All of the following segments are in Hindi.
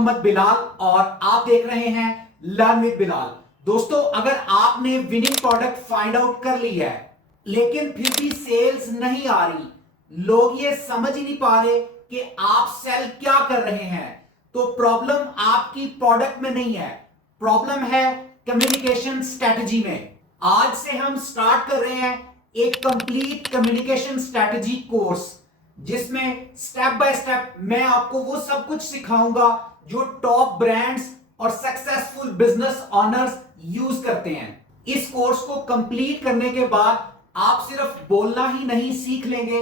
मोहम्मद बिलाल और आप देख रहे हैं लर्न विद बिलाल। दोस्तों, अगर आपने विनिंग प्रोडक्ट फाइंड आउट कर ली है लेकिन फिर भी सेल्स नहीं आ रही, लोग ये समझ ही नहीं पा रहे कि आप सेल क्या कर रहे हैं, तो प्रॉब्लम आपकी प्रोडक्ट में नहीं है, प्रॉब्लम है कम्युनिकेशन स्ट्रेटजी में। आज से हम स्टार्ट कर रहे हैं एक कंप्लीट कम्युनिकेशन स्ट्रेटजी कोर्स, जिसमें स्टेप बाय स्टेप मैं आपको वो सब कुछ सिखाऊंगा जो टॉप ब्रांड्स और सक्सेसफुल बिजनेस ऑनर्स यूज करते हैं। इस कोर्स को कंप्लीट करने के बाद आप सिर्फ बोलना ही नहीं सीख लेंगे,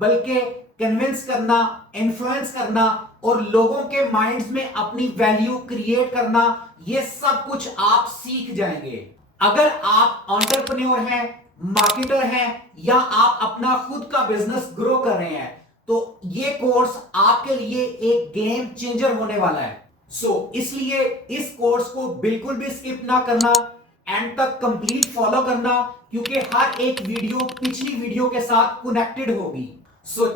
बल्कि कन्विंस करना, इन्फ्लुएंस करना और लोगों के माइंड्स में अपनी वैल्यू क्रिएट करना, ये सब कुछ आप सीख जाएंगे। अगर आप एंटरप्रेन्योर हैं, मार्केटर हैं या आप अपना खुद का बिजनेस ग्रो कर रहे हैं, तो ये कोर्स आपके लिए एक गेम चेंजर होने वाला है। इसलिए इस कोर्स को बिल्कुल भी स्किप ना करना, एंड तक कंप्लीट फॉलो करना, क्योंकि हर एक वीडियो पिछली वीडियो के साथ कनेक्टेड होगी।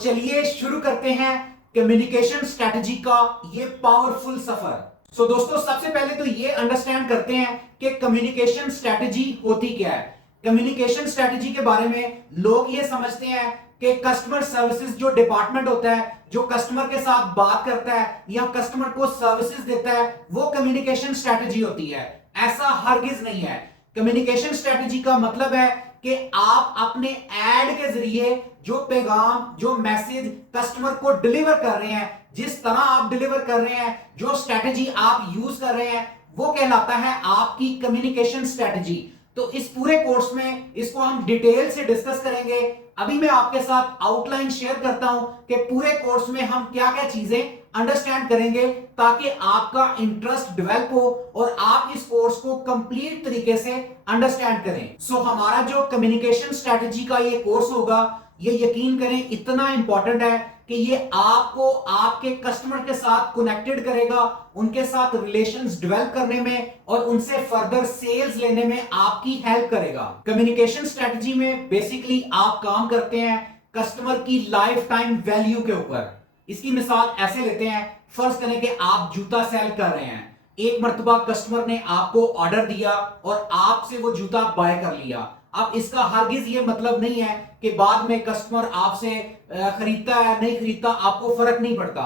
चलिए शुरू करते हैं कम्युनिकेशन स्ट्रेटजी का ये पावरफुल सफर। दोस्तों, सबसे पहले तो ये अंडरस्टैंड करते हैं कि कम्युनिकेशन स्ट्रेटजी होती क्या है। कम्युनिकेशन स्ट्रेटजी के बारे में लोग ये समझते हैं कि कस्टमर सर्विसेज जो डिपार्टमेंट होता है, जो कस्टमर के साथ बात करता है या कस्टमर को सर्विसेज देता है, वो कम्युनिकेशन स्ट्रेटजी होती है। ऐसा हरगिज नहीं है। कम्युनिकेशन स्ट्रेटजी का मतलब है कि आप अपने एड के जरिए जो पैगाम, जो मैसेज कस्टमर को डिलीवर कर रहे हैं, जिस तरह आप डिलीवर कर रहे हैं, जो स्ट्रेटजी आप यूज कर रहे हैं, वो कहलाता है आपकी कम्युनिकेशन स्ट्रेटजी। तो इस पूरे कोर्स में इसको हम डिटेल से डिस्कस करेंगे। अभी मैं आपके साथ आउटलाइन शेयर करता हूं कि पूरे कोर्स में हम क्या क्या चीजें अंडरस्टैंड करेंगे, ताकि आपका इंटरेस्ट डेवलप हो और आप इस कोर्स को कंप्लीट तरीके से अंडरस्टैंड करें। हमारा जो कम्युनिकेशन स्ट्रेटजी का ये कोर्स होगा, ये यकीन करें इतना इंपॉर्टेंट है कि ये आपको आपके कस्टमर के साथ कनेक्टेड करेगा, उनके साथ रिलेशंस डेवलप करने में और उनसे फर्दर सेल्स लेने में आपकी हेल्प करेगा। कम्युनिकेशन स्ट्रेटजी में बेसिकली आप काम करते हैं कस्टमर की लाइफ टाइम वैल्यू के ऊपर। इसकी मिसाल ऐसे लेते हैं, फर्ज करें कि आप जूता सेल कर रहे हैं। एक मर्तबा कस्टमर ने आपको ऑर्डर दिया और आपसे वो जूता बाय कर लिया। अब इसका हरगिज ये मतलब नहीं है कि बाद में कस्टमर आपसे खरीदता है नहीं खरीदता, आपको फर्क नहीं पड़ता।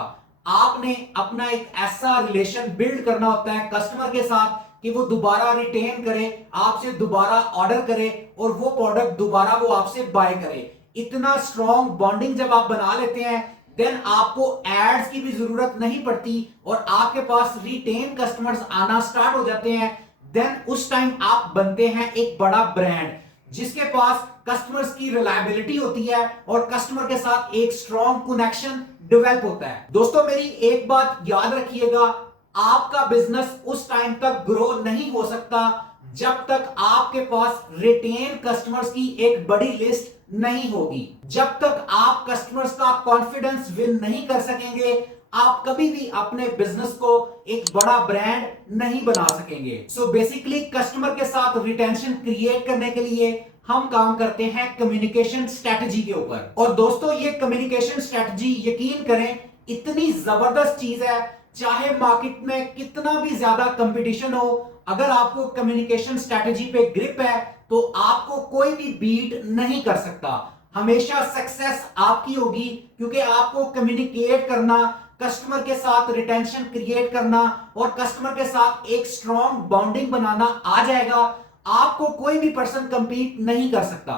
आपने अपना एक ऐसा रिलेशन बिल्ड करना होता है कस्टमर के साथ कि वो दोबारा रिटेन करे, आपसे दोबारा ऑर्डर करे और वो प्रोडक्ट दोबारा वो आपसे बाय करे। इतना स्ट्रॉन्ग बॉन्डिंग जब आप बना लेते हैं, देन आपको एड्स की भी जरूरत नहीं पड़ती और आपके पास रिटेन कस्टमर्स आना स्टार्ट हो जाते हैं। देन उस टाइम आप बनते हैं एक बड़ा ब्रांड, जिसके पास कस्टमर्स की रिलायबिलिटी होती है और कस्टमर के साथ एक स्ट्रॉन्ग कनेक्शन डेवलप होता है। दोस्तों, मेरी एक बात याद रखिएगा, आपका बिजनेस उस टाइम तक ग्रो नहीं हो सकता जब तक आपके पास रिटेन कस्टमर्स की एक बड़ी लिस्ट नहीं होगी। जब तक आप कस्टमर्स का कॉन्फिडेंस विन नहीं कर सकेंगे, आप कभी भी अपने बिजनेस को एक बड़ा ब्रांड नहीं बना सकेंगे। बेसिकली कस्टमर के साथ रिटेंशन क्रिएट करने के लिए हम काम करते हैं कम्युनिकेशन स्ट्रेटजी के ऊपर। और दोस्तों, ये कम्युनिकेशन स्ट्रेटजी यकीन करें इतनी जबरदस्त चीज है, चाहे मार्केट में कितना भी ज्यादा कंपटीशन हो, अगर आपको कम्युनिकेशन स्ट्रेटजी पे ग्रिप है तो आपको कोई भी बीट नहीं कर सकता। हमेशा सक्सेस आपकी होगी, क्योंकि आपको कम्युनिकेट करना, कस्टमर के साथ रिटेंशन क्रिएट करना और कस्टमर के साथ एक स्ट्रॉन्ग बॉन्डिंग बनाना आ जाएगा। आपको कोई भी पर्सन कंपीट नहीं कर सकता।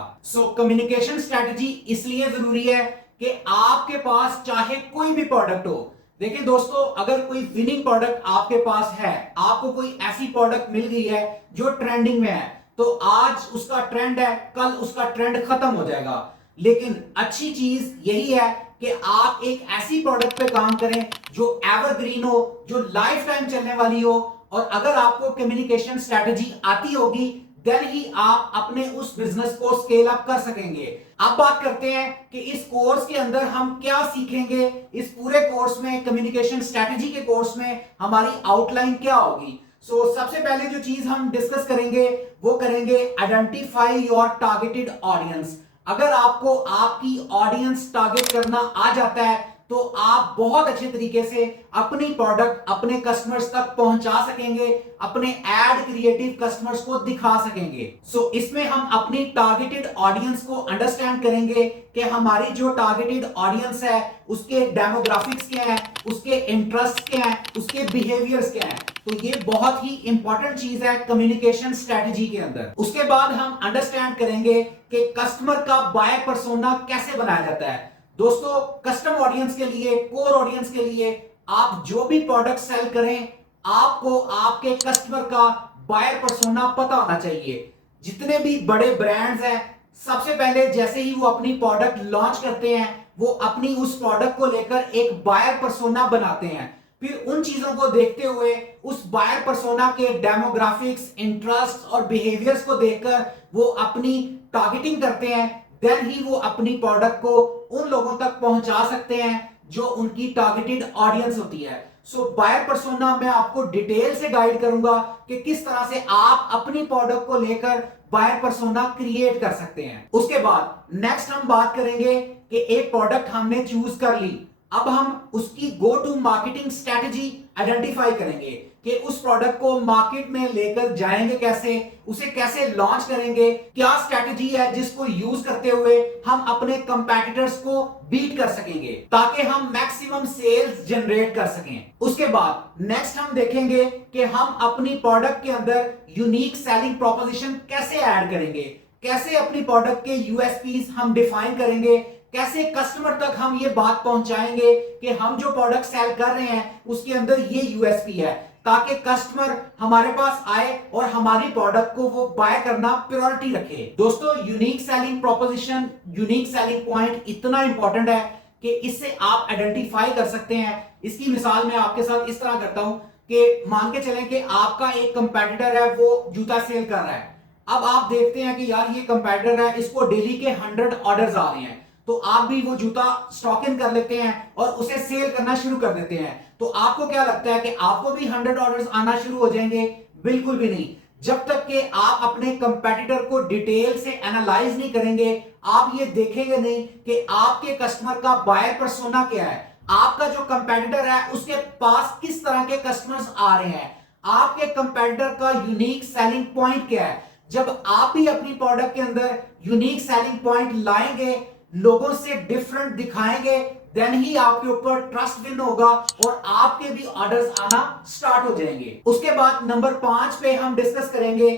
कम्युनिकेशन स्ट्रेटजी इसलिए जरूरी है कि आपके पास चाहे कोई भी प्रोडक्ट हो। देखिए दोस्तों, अगर कोई विनिंग प्रोडक्ट आपके पास है, आपको कोई ऐसी प्रोडक्ट मिल गई है जो ट्रेंडिंग में है, तो आज उसका ट्रेंड है, कल उसका ट्रेंड खत्म हो जाएगा। लेकिन अच्छी चीज यही है कि आप एक ऐसी प्रोडक्ट पे काम करें जो एवरग्रीन हो, जो लाइफ टाइम चलने वाली हो। और अगर आपको कम्युनिकेशन स्ट्रेटजी आती होगी, देन ही आप अपने उस बिजनेस को स्केल अप कर सकेंगे। अब बात करते हैं कि इस कोर्स के अंदर हम क्या सीखेंगे। इस पूरे कोर्स में, कम्युनिकेशन स्ट्रेटजी के कोर्स में हमारी आउटलाइन क्या होगी। सबसे पहले जो चीज हम डिस्कस करेंगे वो करेंगे आइडेंटिफाई योर टारगेटेड ऑडियंस। अगर आपको आपकी ऑडियंस टारगेट करना आ जाता है, तो आप बहुत अच्छे तरीके से अपनी प्रोडक्ट अपने कस्टमर्स तक पहुंचा सकेंगे, अपने एड क्रिएटिव कस्टमर्स को दिखा सकेंगे। सो इसमें हम अपनी टारगेटेड ऑडियंस को अंडरस्टैंड करेंगे कि हमारी जो टारगेटेड ऑडियंस है उसके डेमोग्राफिक्स क्या है, उसके इंटरेस्ट क्या है, उसके बिहेवियर्स क्या है। तो ये बहुत ही इंपॉर्टेंट चीज है कम्युनिकेशन स्ट्रेटजी के अंदर। उसके बाद हम अंडरस्टैंड करेंगे कि कस्टमर का बायर पर्सोना कैसे बनाया जाता है। दोस्तों, कस्टम ऑडियंस के लिए, कोर ऑडियंस के लिए आप जो भी प्रोडक्ट सेल करें, आपको आपके कस्टमर का बायर पर्सोना पता होना चाहिए। जितने भी बड़े ब्रांड्स हैं, सबसे पहले जैसे ही वो अपनी प्रोडक्ट लॉन्च करते हैं, वो अपनी उस प्रोडक्ट को लेकर एक बायर पर्सोना बनाते हैं। फिर उन चीजों को देखते हुए, उस बायर पर्सोना के डेमोग्राफिक्स, इंटरेस्ट और बिहेवियर्स को देखकर वो अपनी टारगेटिंग करते हैं। देन ही वो अपनी प्रोडक्ट को उन लोगों तक पहुंचा सकते हैं जो उनकी टारगेटेड ऑडियंस होती है। सो बायर पर्सोना मैं आपको डिटेल से गाइड करूंगा कि किस तरह से आप अपनी प्रोडक्ट को लेकर बायर पर्सोना क्रिएट कर सकते हैं। उसके बाद नेक्स्ट हम बात करेंगे कि एक प्रोडक्ट हमने चूज कर ली, अब हम उसकी go to marketing strategy identify करेंगे कि उस प्रोडक्ट को मार्केट में लेकर जाएंगे कैसे, उसे कैसे लॉन्च करेंगे, क्या स्ट्रेटजी है जिसको यूज करते हुए हम अपने कंपैटिटर्स को बीट कर सकेंगे ताकि हम मैक्सिमम सेल्स जनरेट कर सकें। उसके बाद नेक्स्ट हम देखेंगे कि हम अपनी प्रोडक्ट के अंदर यूनिक सेलिंग प्रोपोजिशन कैसे ऐड करेंगे, कैसे अपनी प्रोडक्ट के यूएसपीज हम डिफाइन करेंगे, कैसे कस्टमर तक हम ये बात पहुंचाएंगे कि हम जो प्रोडक्ट सेल कर रहे हैं उसके अंदर ये यूएसपी है, ताकि कस्टमर हमारे पास आए और हमारी प्रोडक्ट को वो बाय करना प्रायोरिटी रखे। दोस्तों, unique selling proposition, unique selling point इतना इंपॉर्टेंट है कि इससे आप आइडेंटिफाई कर सकते हैं। इसकी मिसाल मैं आपके साथ इस तरह करता हूं कि मान के चलें कि आपका एक कंपेटिटर है, वो जूता सेल कर रहा है। अब आप देखते हैं कि यार ये कंपेटिटर है, इसको डेली के 100 ऑर्डर्स आ रहे हैं, तो आप भी वो जूता स्टॉक इन कर लेते हैं और उसे सेल करना शुरू कर देते हैं। तो आपको क्या लगता है कि आपको भी 100 ऑर्डर्स आना शुरू हो जाएंगे? बिल्कुल भी नहीं। जब तक कि आप अपने कंपेटिटर को डिटेल से एनालाइज नहीं करेंगे, आप ये देखेंगे नहीं कि आपके कस्टमर का बायर पर्सोना क्या है, आपका जो कंपेटिटर है उसके पास किस तरह के कस्टमर्स आ रहे हैं, आपके कंपेटिटर का यूनिक सेलिंग पॉइंट क्या है। जब आप भी अपनी प्रोडक्ट के अंदर यूनिक सेलिंग पॉइंट लाएंगे, लोगों से डिफरेंट दिखाएंगे, देन ही आपके ऊपर ट्रस्ट विन होगा और आपके भी ऑर्डर्स आना स्टार्ट हो जाएंगे। उसके बाद नंबर 5 पे हम डिस्कस करेंगे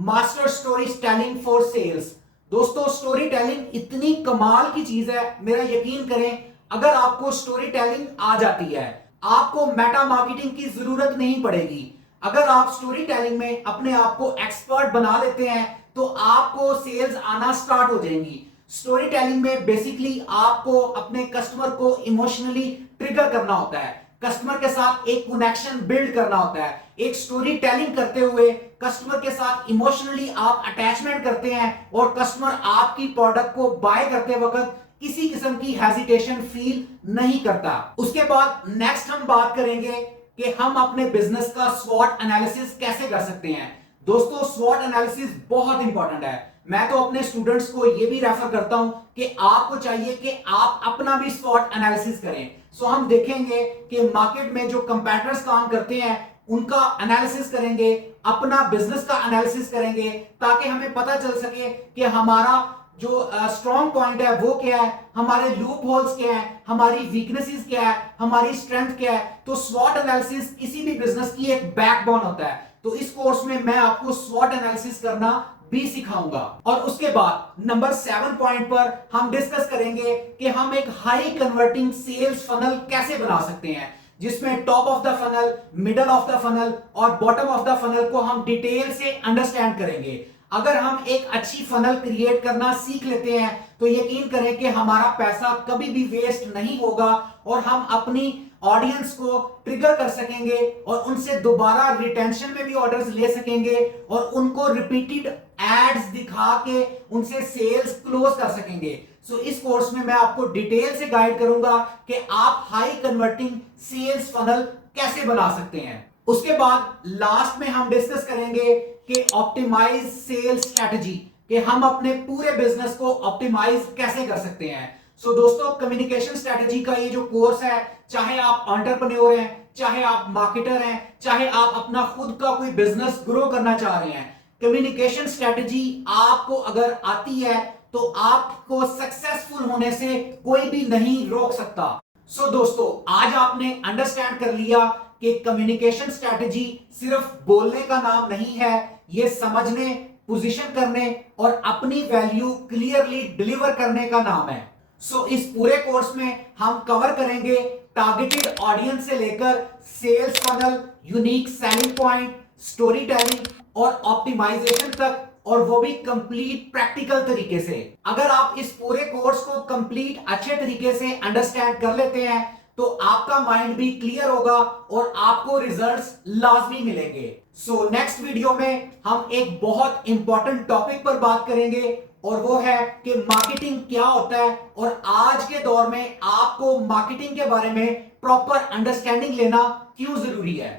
master storytelling for sales. दोस्तों, स्टोरी टेलिंग इतनी कमाल की चीज है, मेरा यकीन करें, अगर आपको स्टोरी टेलिंग आ जाती है, आपको मेटा मार्केटिंग की जरूरत नहीं पड़ेगी। अगर आप स्टोरी टेलिंग में अपने आप को एक्सपर्ट बना लेते हैं तो आपको सेल्स आना स्टार्ट हो जाएंगी। स्टोरी टेलिंग में बेसिकली आपको अपने कस्टमर को इमोशनली ट्रिगर करना होता है, कस्टमर के साथ एक कनेक्शन बिल्ड करना होता है। एक स्टोरी टेलिंग करते हुए कस्टमर के साथ इमोशनली आप अटैचमेंट करते हैं और कस्टमर आपकी प्रोडक्ट को बाय करते वक्त किसी किस्म की हेजिटेशन फील नहीं करता। उसके बाद नेक्स्ट हम बात करेंगे कि हम अपने बिजनेस का स्वॉट एनालिसिस कैसे कर सकते हैं। दोस्तों, स्वॉट एनालिसिस बहुत इंपॉर्टेंट है। मैं तो अपने स्टूडेंट्स को यह भी रेफर करता हूं कि आपको चाहिए कि आप अपना भी स्वॉट एनालिसिस करें। सो हम देखेंगे कि मार्केट में जो कंपैटिटर्स काम करते हैं उनका एनालिसिस करेंगे, अपना बिजनेस का एनालिसिस करेंगे, ताकि हमें पता चल सके कि हमारा जो स्ट्रॉन्ग पॉइंट है वो क्या है, हमारे लूप होल्स क्या है, हमारी वीकनेसेस क्या है, हमारी स्ट्रेंथ क्या है। तो स्वॉट एनालिसिस किसी भी बिजनेस की एक बैकबोन होता है। तो इस कोर्स में मैं आपको स्वॉट एनालिसिस करना भी सिखाऊंगा। और उसके बाद नंबर 7 पॉइंट पर हम डिस्कस करेंगे कि हम एक हाई कन्वर्टिंग सेल्स फनल कैसे बना सकते हैं, जिसमें top of the funnel, middle of the funnel और बॉटम ऑफ द फनल को हम डिटेल से अंडरस्टैंड करेंगे। अगर हम एक अच्छी फनल क्रिएट करना सीख लेते हैं तो यकीन करें कि हमारा पैसा कभी भी वेस्ट नहीं होगा और हम अपनी ऑडियंस को ट्रिगर कर सकेंगे और उनसे दोबारा रिटेंशन में भी ऑर्डर्स ले सकेंगे और उनको रिपीटेड एड्स दिखा के उनसे सेल्स क्लोज कर सकेंगे। सो इस कोर्स में मैं आपको डिटेल से गाइड करूंगा कि आप हाई कन्वर्टिंग सेल्स फनल कैसे बना सकते हैं। उसके बाद लास्ट में हम डिस्कस करेंगे कि ऑप्टिमाइज सेल्स स्ट्रेटजी, कि हम अपने पूरे बिजनेस को ऑप्टिमाइज कैसे कर सकते हैं। सो दोस्तों, कम्युनिकेशन स्ट्रेटेजी का ये जो कोर्स है, चाहे आप एंटरप्रेन्योर हैं, चाहे आप मार्केटर हैं, चाहे आप अपना खुद का कोई बिजनेस ग्रो करना चाह रहे हैं, कम्युनिकेशन स्ट्रेटेजी आपको अगर आती है तो आपको सक्सेसफुल होने से कोई भी नहीं रोक सकता। सो दोस्तों, आज आपने अंडरस्टैंड कर लिया कि कम्युनिकेशन स्ट्रेटेजी सिर्फ बोलने का नाम नहीं है, यह समझने, पोजीशन करने और अपनी वैल्यू क्लियरली डिलीवर करने का नाम है। सो इस पूरे कोर्स में हम कवर करेंगे टारगेटेड ऑडियंस से लेकर sales funnel, unique selling point, storytelling और ऑप्टिमाइजेशन तक, और वो भी कंप्लीट प्रैक्टिकल तरीके से। अगर आप इस पूरे कोर्स को कंप्लीट अच्छे तरीके से अंडरस्टैंड कर लेते हैं तो आपका माइंड भी क्लियर होगा और आपको रिजल्ट्स लाजमी मिलेंगे। सो नेक्स्ट वीडियो में हम एक बहुत इंपॉर्टेंट टॉपिक पर बात करेंगे और वो है कि मार्केटिंग क्या होता है और आज के दौर में आपको मार्केटिंग के बारे में प्रॉपर अंडरस्टैंडिंग लेना क्यों जरूरी है।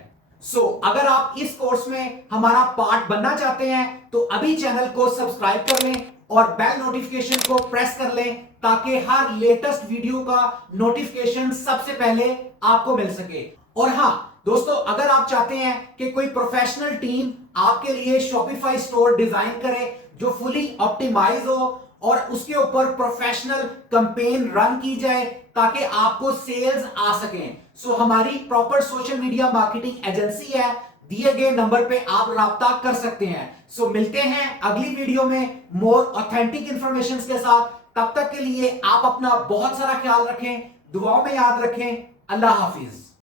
अगर आप इस कोर्स में हमारा पार्ट बनना चाहते हैं तो अभी चैनल को सब्सक्राइब कर लें और बेल नोटिफिकेशन को प्रेस कर लें ताकि हर लेटेस्ट वीडियो का नोटिफिकेशन सबसे पहले आपको मिल सके। और हां दोस्तों, अगर आप चाहते हैं कि कोई प्रोफेशनल टीम आपके लिए शॉपिफाई स्टोर डिजाइन करे जो फुली ऑप्टिमाइज हो और उसके ऊपर प्रोफेशनल कैंपेन रन की जाए ताकि आपको सेल्स आ सकें, हमारी proper social media marketing agency है, दिए गए नंबर पे आप राब्ता कर सकते हैं। मिलते हैं अगली वीडियो में मोर ऑथेंटिक इंफॉर्मेशन के साथ। तब तक के लिए आप अपना बहुत सारा ख्याल रखें, दुआओं में याद रखें। अल्लाह हाफिज।